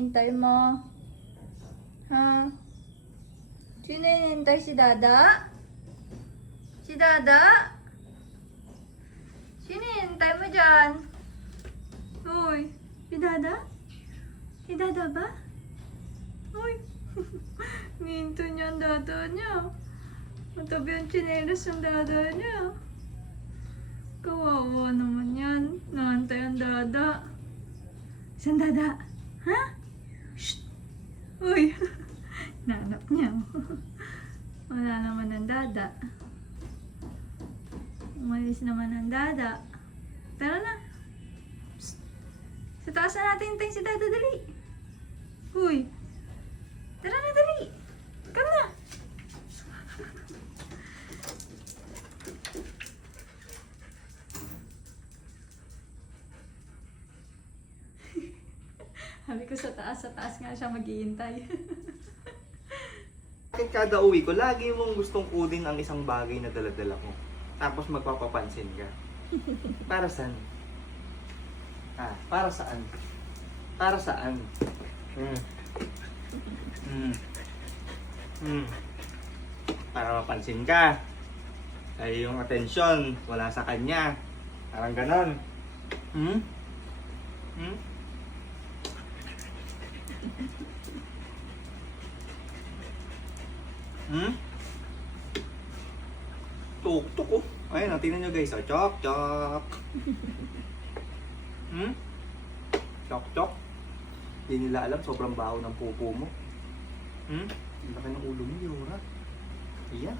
hinihintay mo? Ha? Sino hinihintay? Si Dada? Si Dada? Sino hinihintay mo dyan? Uy, si Dada? Si Dada ba? Uy, nihinto niya ang dada niya. Matabi ang tsinelas ng dada niya. Kawawa naman yan. Nahantay ang dada. Saan dada? Ha? Shh! Uy! Nanap niya. Wala naman ang dada. Umalis naman ang dada. Tara na. Psst. Sa taas na natin hintayin si dada, dali. Uy! Tara na, dali. Come na. Sabi ko sa taas nga siya maghihintay. Bakit kada uwi ko, lagi mong gustong kunin ang isang bagay na daladala ko. Tapos magpapapansin ka. Para saan? Para saan? Para saan? Para mapansin ka. Ay yung atensyon, wala sa kanya. Parang ganon. Tuk-tuk oh. Ayun, tingnan nyo guys. Chok, chok. Chok, chok. Hindi nila alam, sobrang baho ng pupo mo. Ang laki ng ulo mo, Yura. Iyan.